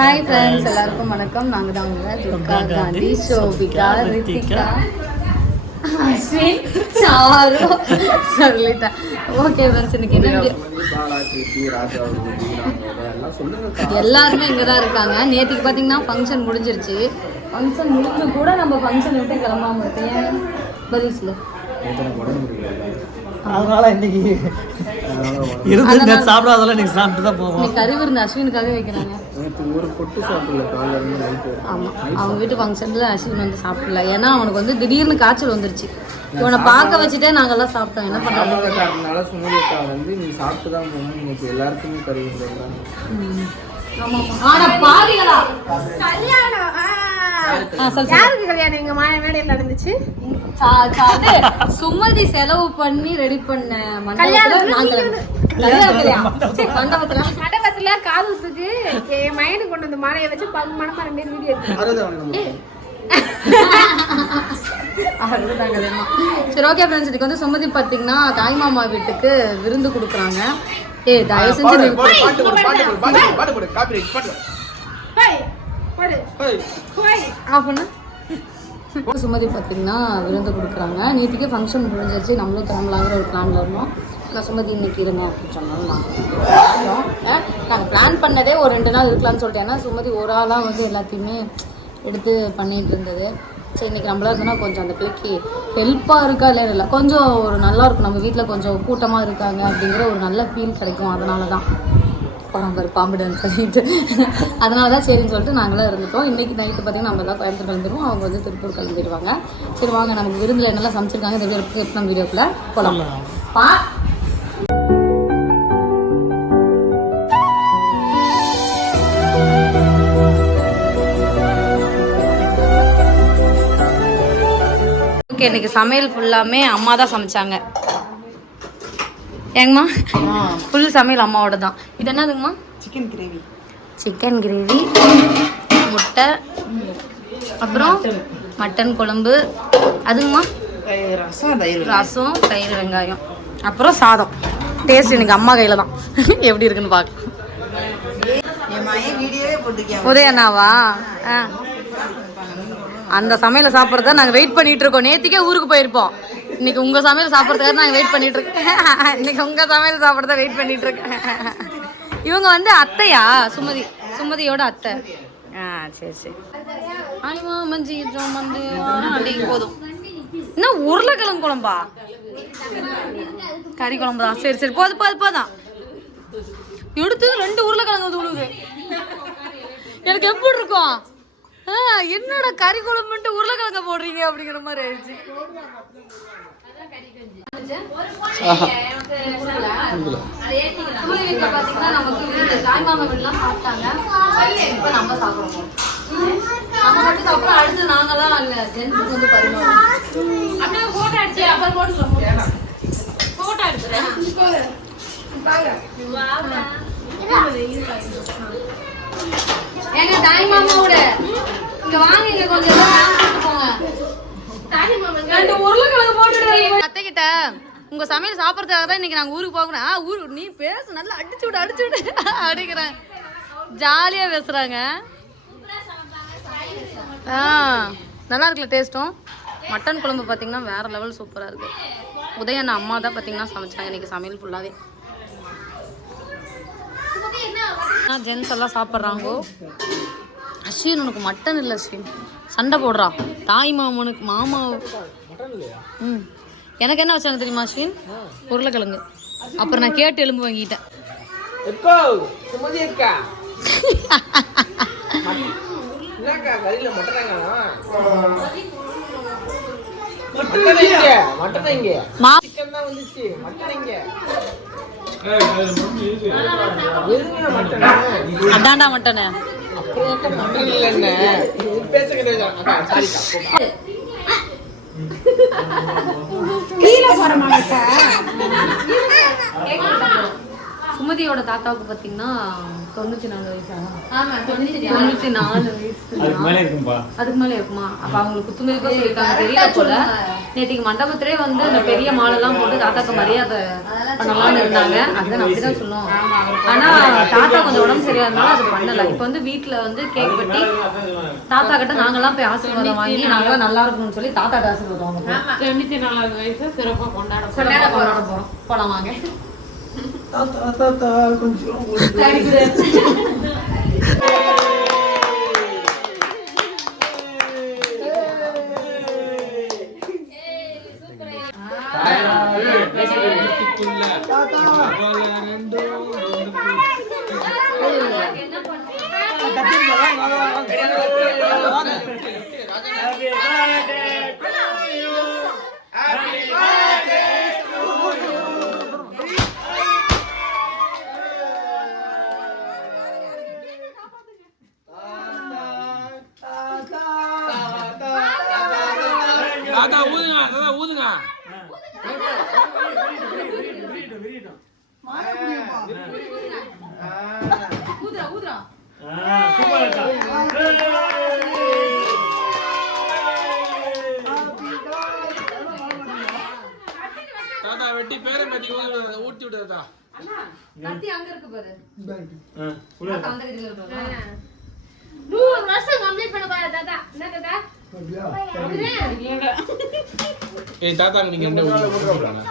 Hi friends, எல்லாருக்கும் வணக்கம். நாங்கள் தான் உங்க துர்கா காந்தி, சோபிகா, ரித்திகா, அஸ்வின், சாரு சொல்லிட்டேன். ஓகே ஃப்ரெண்ட்ஸ், இன்னைக்கு என்ன எல்லாருமே இங்கே தான் இருக்காங்க. நேற்றுக்கு பார்த்தீங்கன்னா ஃபங்க்ஷன் முடிஞ்சிருச்சு. ஃபங்க்ஷன் முடிஞ்சு கூட நம்ம ஃபங்க்ஷன் விட்டு கிளம்பாம இருக்கேன். பதில் சொல்லு. அதனால இன்னைக்கு இருந்து சாப்பிடாதெல்லாம் இன்னைக்கு சாப்பிட்டு தான் போவோம். இன்னைக்கு கறி விருந்து அஸ்வினுக்காக வைக்கிறாங்க. ஒரு பொட்டு சாப்பிடல காலையில நைட்டு. ஆமாம், அவங்க வீட்டு ஃபங்க்ஷனில் அஸ்வின் வந்து சாப்பிடல. ஏன்னா அவனுக்கு வந்து திடீர்னு காய்ச்சல் வந்துருச்சு. இவனை பார்க்க வச்சுட்டே நாங்கள்லாம் சாப்பிட்டோம். என்ன பண்ணுறாங்க? அதனால சுமதிக்கா வந்து நீ சாப்பிட்டு தான் போகணும். இன்னைக்கு எல்லாருக்குமே கறி விருந்து. ஆமாம். ஆனால் பாவிகளா கல்யாணம் யாருக்கு கல்யாணம்? எங்க மாய மேடையில் நடந்துச்சு. சுமதி செலவு பண்ணி ரெடி பண்ண மண்டபத்துல காதுத்துக்கு என் மயனு கொண்டு வந்து மாலையை வச்சு மனமா 2 வீடியோ சரி, ஓகே ஃப்ரெண்ட்ஸ், இதுக்கு வந்து சுமதி பார்த்தீங்கன்னா தாய் மாமா வீட்டுக்கு விருந்து கொடுக்குறாங்க. தயவு செஞ்சு சுமதி பார்த்தீங்கன்னா விருந்து கொடுக்குறாங்க. நேற்றுக்கே ஃபங்க்ஷன் முடிஞ்சிச்சு. நம்மளும் கிளம்பலாங்கிற ஒரு பிளானில் இருந்தோம். நான் சுமதி இன்னைக்கு இருங்க அப்படின்னு சொன்னாலும் நாங்கள் பிளான் பண்ணதே ஒரு 2 நாள் இருக்கலாம்னு சொல்லிட்டு. ஏன்னா சுமதி ஒரு ஆளாக வந்து எல்லாத்தையுமே எடுத்து பண்ணிகிட்டு இருந்தது. சரி, இன்றைக்கி நம்மளா இருந்தோன்னா கொஞ்சம் அந்த பிள்ளைக்கு ஹெல்ப்பாக இருக்கா இல்லை கொஞ்சம் ஒரு நல்லாயிருக்கும். நம்ம வீட்டில் கொஞ்சம் கூட்டமாக இருக்காங்க அப்படிங்கிற ஒரு நல்ல ஃபீல் கிடைக்கும். அதனால தான் பாம்பு பாம்புடான்னு சொல்லிட்டு அதனால தான் சரின்னு சொல்லிட்டு நாங்களாம் இருந்துட்டோம். இன்றைக்கி நைட்டு பார்த்திங்கன்னா நம்ம எல்லாம் கோயம்புத்தூர் கிளம்பிடுவோம். அவங்க வந்து திருப்பூர் கிளம்பிடுவாங்க. சரி வாங்க, நமக்கு விருந்தில் என்னெல்லாம் சமைச்சிருக்காங்க இந்த வீடியோ நம்ம வீடியோக்குள்ளே போகலாம். ஓகே, இன்றைக்கி சமையல் ஃபுல்லாமே அம்மா தான் சமைச்சாங்க. ஏங்கம்மா, ஃபுல் சமையல் அம்மாவோட தான். இது என்னதுங்கம்மா? சிக்கன் கிரேவி, முட்டை, அப்புறம் மட்டன் குழம்பு. அதுங்கம்மா ரசம், தயிர், வெங்காயம், அப்புறம் சாதம். டேஸ்ட் இன்னைக்கு அம்மா கையில் தான். எப்படி இருக்குன்னு பார்க்கலாம். உதயண்ணாவா? அந்த சமையலை சாப்பிட்றத நாங்கள் வெயிட் பண்ணிட்டு இருக்கோம். நேற்றுக்கே ஊருக்கு போயிருப்போம். இன்னைக்கு உங்கள் சமையல் சாப்பிட்றதுக்காக நாங்கள் வெயிட் பண்ணிட்டு இருக்கேன். இன்னைக்கு உங்கள் சமையல் சாப்பிட்றத வெயிட் பண்ணிட்டு இருக்கேன். இவங்க வந்து அத்தையா? சுமதியோட அத்தை. சரி சரி. ஆனிமா மஞ்சி வந்து அன்றைக்கு போதும். என்ன உருளைக்கிழங்கு குழம்பா? கறி குழம்பு தான். சரி சரி, போதும். எடுத்து 2 உருளைக்கிழங்கு வந்து விழுவுது. எனக்கு எப்படி இருக்கும்? என்னடா கறி குழம்புன்ட்டு உருளைக்கிழங்க போடுறீங்க அப்படிங்கிற மாதிரி ஆயிடுச்சு. தாய்மாமா வீட்டுலாம் சாப்பிட்டாங்க. இப்போ நம்ம சாப்பிடுவோம். நம்ம மட்டும் சாப்பிட்றோம். அடுத்து நாங்கெல்லாம் இல்லை, ஜென்ஸுக்கு வந்து பரிமாறுவோம். அப்படியே போட்டோ அடிச்சு அப்புறம் போட்டோ எடுத்துறேன். எங்க தாய்மாமாவோட இங்க வாங்க, இங்க கொஞ்சம் போங்க. அத்தை கிட்ட உங்க சமையல் சாப்பிட்றதுக்காக தான் இன்னைக்கு நாங்கள் ஊருக்கு போகிறோம். ஊருக்கு நீ பேசு, நல்லா அடிச்சு விடு அப்படிங்கிறேன். ஜாலியா பேசுறாங்க. நல்லா இருக்குல்ல டேஸ்ட்டும். மட்டன் குழம்பு பார்த்தீங்கன்னா வேற லெவல் சூப்பராக இருக்கு. உதயண்ணா அம்மா தான் பார்த்தீங்கன்னா சமைச்சாங்க இன்னைக்கு சமையல் ஃபுல்லாகவே. ஜென்ஸ் எல்லாம் சாப்பிட்றாங்கோ. அஸ்வின், உனக்கு மட்டன் இல்லை அஸ்வின், சண்டை போடுறா. தாய் மாமனுக்கு மாமா. எனக்கு என்ன வச்சாங்க தெரியுமா அஸ்வின்? உருளைக்கிழங்கு. அப்புறம் நான் கேட்டு எலும்பு வாங்கிட்டேன். அதான்டா மட்டனு. சுமதியோட தாத்தாவுக்கு பார்த்தீங்கன்னா 94 வயசா? ஆமா 94 வயசு. அதுக்கு மேலே இருக்குமா? அப்ப அவங்களுக்கு குத்துமதிப்பா சொல்லியிருக்காங்க தெரியல போல. நேற்றுக்கு மண்டபத்திலே வந்து அந்த பெரிய மாலைலாம் போட்டு தாத்தாக்கு மரியாதை பண்ணலாம்னு இருந்தாங்க. அதுதான் அப்படிதான் சொல்லுவோம். ஆனா தாத்தா கொஞ்சம் உடம்பு சரியா இருந்தாலும் அது பண்ணல. இப்ப வந்து வீட்டுல வந்து கேக் வெட்டி தாத்தா கிட்ட நாங்கெல்லாம் போய் ஆசீர்வாதம் வாங்கி நாங்களாம் நல்லா இருக்கணும்னு சொல்லி தாத்தாட்ட ஆசீர்வாதம் வாங்க 94 வயசு சிறப்பா கொண்டாட போறோம். போலாம் வாங்க. கொஞ்சம் ஊதுங்க. தாத்தா வெட்டி பேரை பத்தி ஊட்டி விடுறதா? கத்தி அங்க இருக்கு பாரு. அந்த கிட்ட இருக்கு. 100 வருஷம் கம்ப்ளீட் பண்ண பாரு தாத்தா. என்ன தாத்தா? ஏய் தாத்தா நீங்க என்ன ஊத்துறாங்க?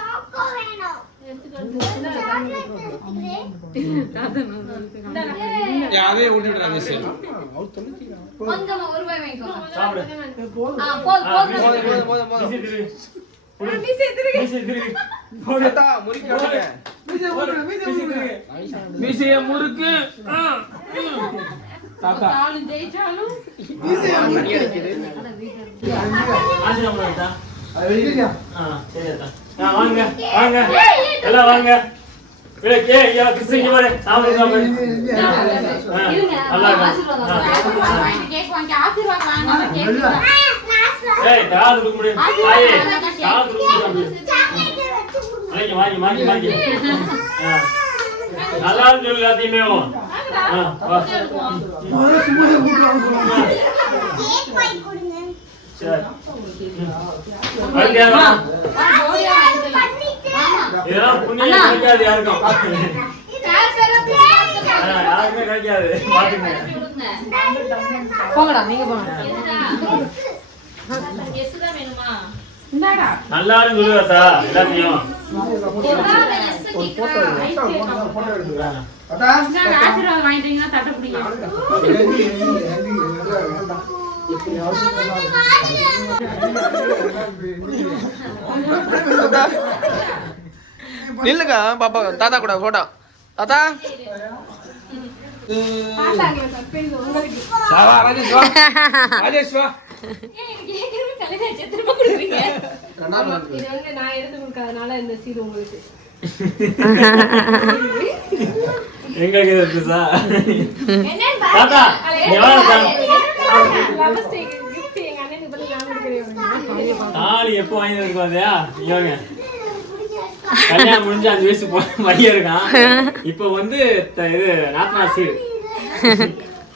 அதே ஊட்டி விடுறாங்க சார். கொஞ்சம் ஒரு ரூபாய் வாங்கிக்கோங்க. சாப்பிடு. போதும். மீசைய முறுக்கு. தாத்தா ஜெயிச்சாலும் வாங்க எல்லாம் வாங்க. கேக் வாங்கி ஆசீர்வாதம் வாங்கி நல்லா சொல்லு எல்லாத்தையுமே. இதெல்லாம் புண்ணியம் கிடைக்காது யாருக்கும். யாருக்குமே கிடைக்காது. பாத்துங்க போங்கடா நீங்க போங்க. நல்லா சொல்லுவாத்தா எல்லாத்தையும். ஆசீர்வாதம் வாங்கிட்டீங்கன்னா தட்டை பிடிக்கும். நில்லுங்க பாப்பா தாத்தா கூட போட்டோ. தாத்தா ராஜேஷ் வா. இது வந்து நான் எடுத்து கொடுக்காதனால இந்த சீர் உங்களுக்கு. எங்களுக்கு இருக்கு சார். தாத்தா தாலி எப்போ வாங்கி இருக்காதயா? இவங்க கல்யாணம் முடிஞ்சு 5 வயசு பையன் இருக்கான். இப்ப வந்து இது நாத்தனார் சீர்.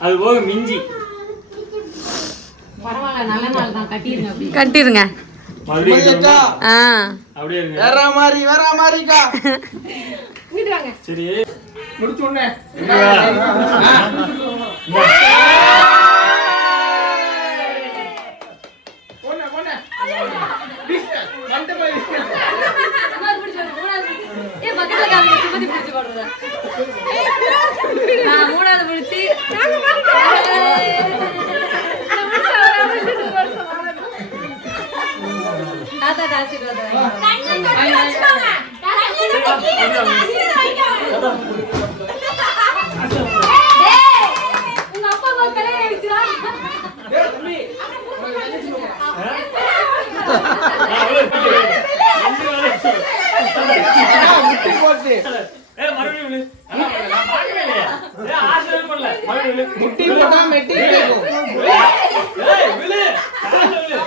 அது போக மிஞ்சி பரவாயில்ல நல்ல நாள் தான். கட்டிருங்க. கட்டிருங்க. அப்படியே இருங்க. வேற மாதிரிக்கா. சரி முடிச்சு உடனே மூணாவது முடிச்சு தாத்தா உங்க அப்பா அம்மா கல்யாணம் ஆயிடுச்சுடா. மறுபடியும் முட்டி போட்டா மெட்டி கேக்கும். ஏய் விழு கால்ல விழு.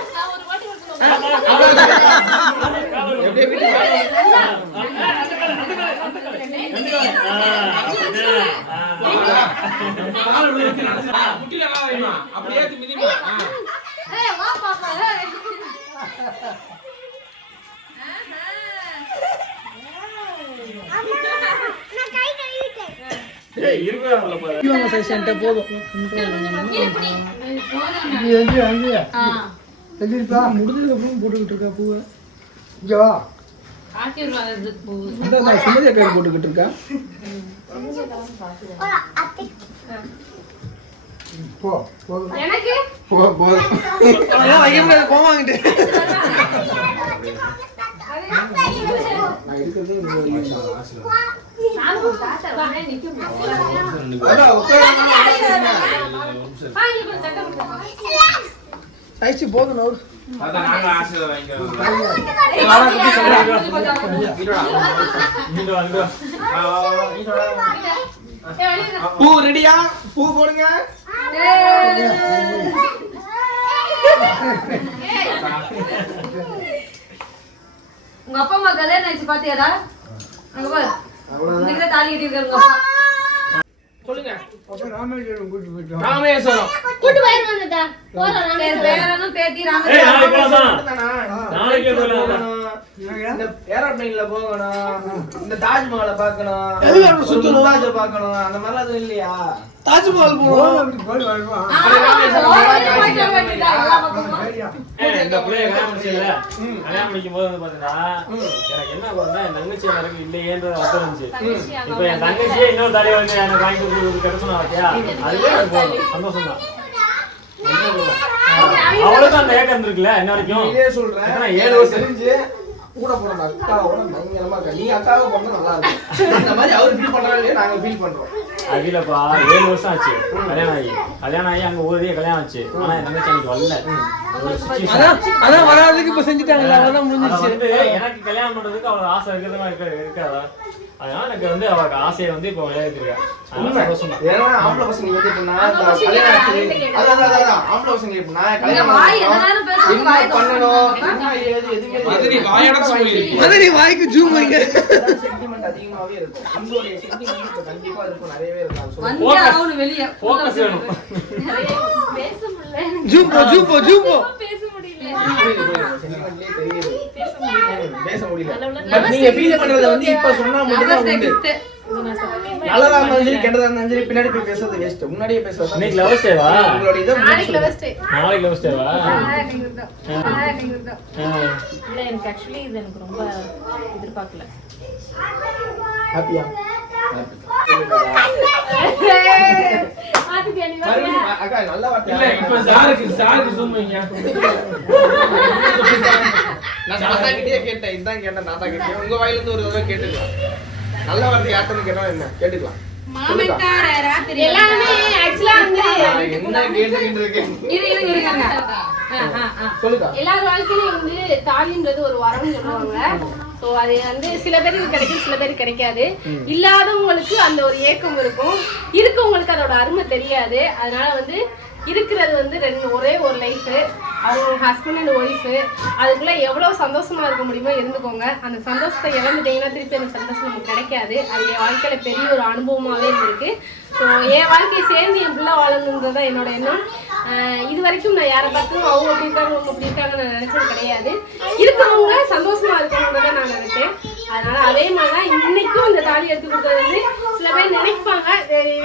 எப்படியே விட்டு முட்டில வா வைமா. அப்படியே ஏத்தி மிதிமா. ஏய் வா பாப்பா ஏய் இருங்கல பாரு. இவங்க செஷன்ட்ட போதும். முடிஞ்சதுக்கு அப்புறம் போட்டுக்கிட்டு இருக்கா பூவை. இங்க வா. அதான் சுமதியா கையில் போட்டுக்கிட்டு இருக்கா. போ எனக்கு போ போ. அதான் வைக்க போவாங்கிட்டு. நான் இருக்கிறதே நானும் தாத்தா வரேன் நிக்கும் அதான் உட்கார்ந்து பாய் இப்ப சட்டை போடு ஐசி போதும் நவுர். அதான் நாங்க ஆசீர்வாதம் வாங்கிக்கிறோம். இங்க வாங்க. பூ ரெடியா? பூ போடுங்க. உங்க அப்பா அம்மா கல்யாணம் ஆயிடுச்சு பாத்தியாடா? அங்க பாரு. இன்னைக்கு தாலி கட்டிருக்காங்க உங்க அப்பா. சொல்லுங்க. ராமேஸ்வரம் கூட்டி போயிட்டோம். ராமேஸ்வரம். கூட்டி போயிரு வந்துடா போறோம் சரி, பேரனும் பேத்தி ஏய் ராமேஸ்வரம். நாளைக்கு போலாமா? தானா? நாளைக்கே போலாம். இந்த ஏரோப்ளேன்ல போகணும். இந்த தாஜ்மஹாலை பார்க்கணும். எல்லாரும் சுத்தணும். மும்தாஜை பார்க்கணும். அந்த மாதிரிலாம் எதுவும் இல்லையா? தாஜ்மஹால் போனோம். அப்படி போய் வருவோம். போயிட்டு வர வேண்டியதா எல்லா பக்கமும். ஏய் இந்த புள்ளைய கல்யாணம் முடிச்சல. கல்யாணம் முடிக்கும் போது வந்து பாத்தீங்கன்னா எனக்கு என்ன பண்ணா என் தங்கச்சி எனக்கு இல்லையேன்ற அர்த்தம் இருந்துச்சு. இப்போ என் தங்கச்சியே இன்னொரு தாலி வந்து எனக்கு வாங்கி கொடுத்து கட்ட சொன்னா பாத்தியா? அதுவே எனக்கு போதும். சந்தோஷம் தான். அவ்வளவுதான் அந்த ஏக்கம் இருக்குல்ல இன்ன வரைக்கும். இதே சொல்றேன். எத்தனை 7 வருஷம் தெரிஞ்சு கூட போறோம். அக்காவோட பயங்கரமா இருக்கா. நீ அக்காவை பண்ண நல்லா இருக்கும். அந்த மாதிரி அவர் ஃபீல் பண்றாங்க, நாங்க ஃபீல் பண்றோம். அதுலப்பா 7 வருஷம் ஆச்சு கல்யாணம் ஆகி அங்க ஊரே கல்யாணம் ஆச்சு. ஆனா என் தங்கச்சி எனக்கு வரல. ஒரு situation. அதான் வராதுக்கு இப்ப செஞ்சுட்டாங்கல்ல, அதான் அது முடிஞ்சிருச்சு. வந்து எனக்கு கல்யாணம் பண்றதுக்கு அவளுக்கு ஆசை இருக்கிறதுமா இருக்காதா? அதனால எனக்கு வந்து அவளுக்கு ஆசையை வந்து இப்போ விளையாடுறேன். உண்மை. ஏன்னா ஆம்பளை பசங்க வந்து எப்படின்னா, கல்யாணம் ஆச்சு. அதான் ஆம்பளை பசங்க எப்படின்னா, கல்யாணம் வாய் ஆகணும், எதனாலும் பேசுறது என்ன வாய் தான் பண்ணணும், என்ன ஏது, எதுவுமே தெரியாது. மதுரை வாய்க்கு ஜூம் வைங்க. அதான் sentiment அதிகமாவே இருக்கும். நம்மளுடைய sentiment இப்ப கண்டிப்பா இருக்கும், நிறையவே இருக்கும். அது சொல்லுங்க. வந்து அவனு வெளிய ஃபோக்கஸ் வேணும். பேச முடியல ஜூம் போ ஜூம் போ ஜூம் போ. பேச முடியல sentimentலயே தெரியுது. பேச முடியல. பட் நீங்க ஃபீல் பண்றத வந்து இப்ப சொன்னா மட்டும் தான் உண்டு. நல்லதா இருந்தாலும் சரி, கெட்டதா இருந்தாலும் சரி, பின்னாடி போய் பேசுறது வேஸ்ட். முன்னாடியே பேசுறது இன்னைக்கு லவ் டேவா? உங்களோட இதை நாளைக்கு லவ் ஸ்டே நாளைக்கு லவ் டேவா? இல்ல எனக்கு ஆக்சுவலி இது எனக்கு ரொம்ப எதிர்பார்க்கல. ஹாப்பியா? அக்கா நல்ல வார்த்தை. இல்ல இப்ப சாருக்கு ஜூம் வைங்க. நான் தாத்தா கிட்டே கேட்டேன், இதான் கேட்டேன் தாத்தா கிட்டே. உங்க வாயில இருந்து ஒரு தடவை கேட்டுக்கலாம். நல்ல வார்த்தை யார்ட்டன்னு கேட்டா என்ன கேட்டுக்கலாம். எல்லாமே ஆக்சுவலா வந்து என்ன கேட்டுக்கிட்டு இருக்கேன். சொல்லுக்கா. எல்லார் வாழ்க்கையிலும் வந்து தாலின்றது ஒரு வரம்னு சொல்லுவாங்க. ஸோ அது வந்து சில பேருக்கு கிடைக்கும், சில பேருக்கு கிடைக்காது. இல்லாதவங்களுக்கு அந்த ஒரு ஏக்கம் இருக்கும், இருக்கவங்களுக்கு அதோட அருமை தெரியாது. அதனால வந்து இருக்கிறது வந்து ஒரே ஒரு லைஃபு, அவங்க ஹஸ்பண்ட் அண்ட் ஒய்ஃபு. அதுக்குள்ளே எவ்வளோ சந்தோஷமா இருக்க முடியுமோ இருந்துக்கோங்க. அந்த சந்தோஷத்தை இழந்துட்டீங்கன்னா திருப்பி அந்த சந்தோஷம் நமக்கு கிடைக்காது. அது என் வாழ்க்கையில் பெரிய ஒரு அனுபவமாகவே இருந்திருக்கு. ஸோ என் வாழ்க்கையை சேர்ந்து என் பிள்ளை வாழணுன்றது தான் என்னோட எண்ணம். இது வரைக்கும் நான் யாரை பார்த்தும் அவங்க அப்படி இருக்காங்க, அவங்க அப்படி இருக்காங்கன்னு நான் நினச்சது கிடையாது. இருக்கிறவங்க சந்தோஷமா இருக்கணுன்றதை நான் நினைப்பேன். அதனால அதே மாதிரி தான் இன்னைக்கும் இந்த தாலி எடுத்து கொடுத்தது வந்து சில பேர் நினைப்பாங்க,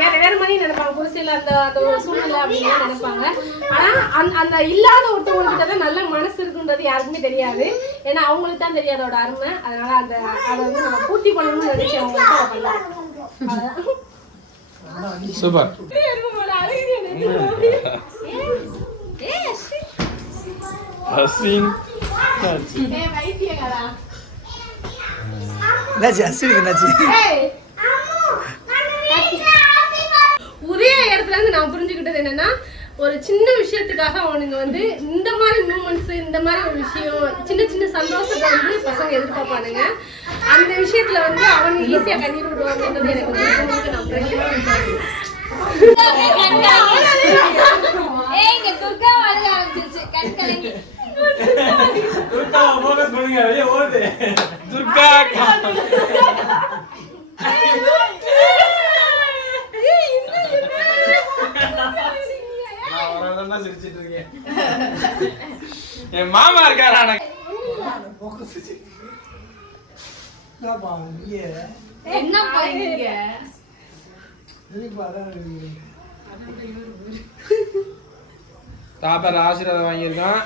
வேற மாதிரி நினைப்பாங்க, புதுசில் அந்த அந்த ஒரு சூழ்நிலை அப்படின்னு நினைப்பாங்க. ஆனால் அந்த இல்லாத ஒருத்தவங்ககிட்ட தான் நல்ல மனசு இருக்குன்றது யாருக்குமே தெரியாது. ஏன்னா அவங்களுக்கு தான் தெரியாது அதோட அருமை. அதனால அதை வந்து நான் பூர்த்தி பண்ணணும்னு நினைச்சு அவங்களுக்கு அதை பண்ணலாம். சூப்பர். அசிங் என்னாச்சு அஸ்வினுக்கு என்னாச்சு? ஒரே இடத்துல இருந்து நான் புரிஞ்சுக்கிட்டது என்னன்னா, ஒரு சின்ன விஷயத்துக்காக அவனுங்க வந்து இந்த மாதிரி மூமெண்ட்ஸ், இந்த மாதிரி ஒரு விஷயம், சின்ன சின்ன சந்தோஷத்தை வந்து பசங்க எதிர்பார்ப்பானுங்க. அந்த விஷயத்துல வந்து அவனுக்கு ஈஸியா கண்ணீர் விடுவாங்கன்றது எனக்கு நான் ஏய் இங்க துர்கா வாங்க ஆரம்பிச்சிருச்சு கண் கலங்கி துர்கா ஃபோக்கஸ் பண்ணுங்க வெளிய ஓடுது துர்கா சிரிச்சிட்டு இருக்கேன் என் மாமா இருக்காரா என்ன போறீங்க தாத்தா ஆசீர்வாதம் வாங்கியிருக்கான்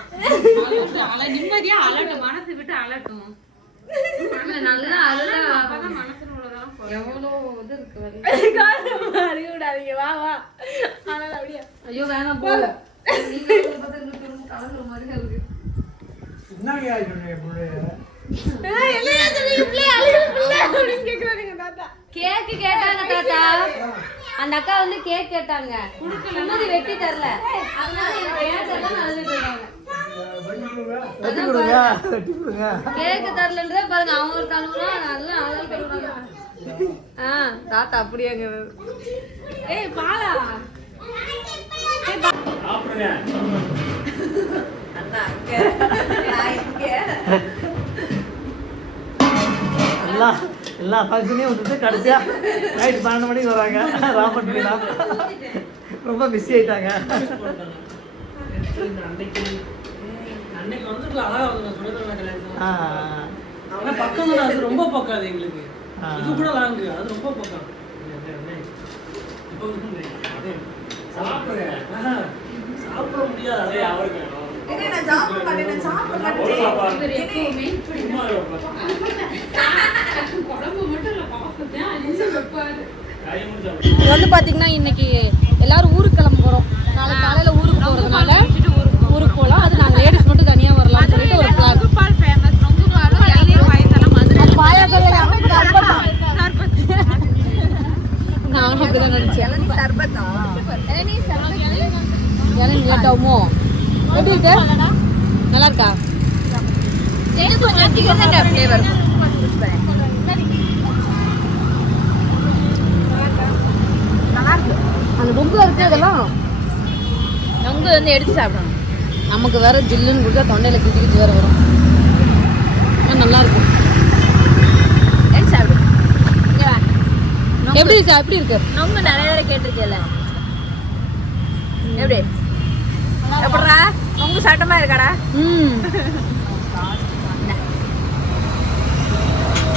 நிம்மதியா அலட்டும், மனசு விட்டு அலட்டும். நல்லா அழகா அப்பதான் மனசுல உள்ளதெல்லாம் போகும். எவ்வளவு இது இருக்கு அறிவு விடாதீங்க வா வா ஆனால் அப்படியே ஐயோ வேணாம் போ கலந்துற மாதிரி இருக்கு கேக்கு கேட்டாங்க தாத்தா அந்த அக்கா வந்து கேக் கேட்டாங்க சுமதி வெட்டி தரல அதனால கேட்டெல்லாம் அழுதுட்டு இருக்காங்க கேக்கு தரலன்றதே பாருங்க அவங்க ஒரு கழுவுனா நல்லா அழுது தாத்தா அப்படியேங்க ஏய் பாலா சாப்பிடுங்க எல்லா ஃபங்க்ஷனையும் விட்டுட்டு கடைசியா நைட் 12 மணிக்கு வராங்க ராமன் மீனா ரொம்ப பிஸி ஆயிட்டாங்க. அன்னைக்கு வந்துட்டு அழகா வந்து சுடேந்திரன் கல்யாணம் ஆனா பக்கம் தான் அது ரொம்ப பக்கம் அது எங்களுக்கு இது கூட லாங்கு அது ரொம்ப பக்கம் சாப்பிடுங்க சாப்பிட முடியாது அதே அவருக்கு இது வந்து பாத்தீங்கன்னா இன்னைக்கு எல்லாரும் ஊருக்கு கிளம்ப போறோம். நாளைக்கு காலையில ஊருக்கு போறதுனால ஊருக்கு போலாம். அது நாங்க லேடிஸ் மட்டும் தனியா வரலாம்னு சொல்லிட்டு ஒரு பிளான். பால் ஃபேமஸ், நொங்கு பாலும் இளநீர் பாயசம் மதுரை. அது பாயாசம் நானும் அப்படிதான் நினைச்சேன். இளநீ லேட் ஆகுமோ? எப்படி இருக்கு? நல்லா இருக்கா? அந்த நொங்கு இருக்கு அதெல்லாம் நொங்கு வந்து எடுத்து சாப்பிடணும். நமக்கு வேற ஜில்லுன்னு கொடுத்தா தொண்டையில கிச்சு கிச்சு வேற வரும். நல்லா இருக்கும். எடுத்து சாப்பிடு. எப்படி எப்படி இருக்கு? நொங்கு நிறைய பேர் கேட்டிருக்கேன்ல. எப்படி எப்படா நொங்கு சட்டமா இருக்காடா?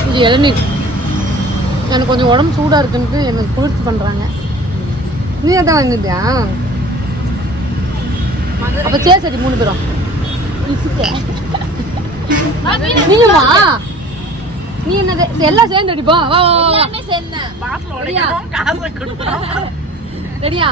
இது இளநீர். எனக்கு கொஞ்சம் உடம்பு சூடா இருக்குன்ட்டு எனக்கு குளிர்ச்சி பண்றாங்க. நீ தான் வாங்கிட்டியா? அப்ப சரி 3 பேரும் நீங்கம்மா நீ என்னது எல்லாம் சேர்ந்து அடிப்போம். வா வா வா ரெடியா?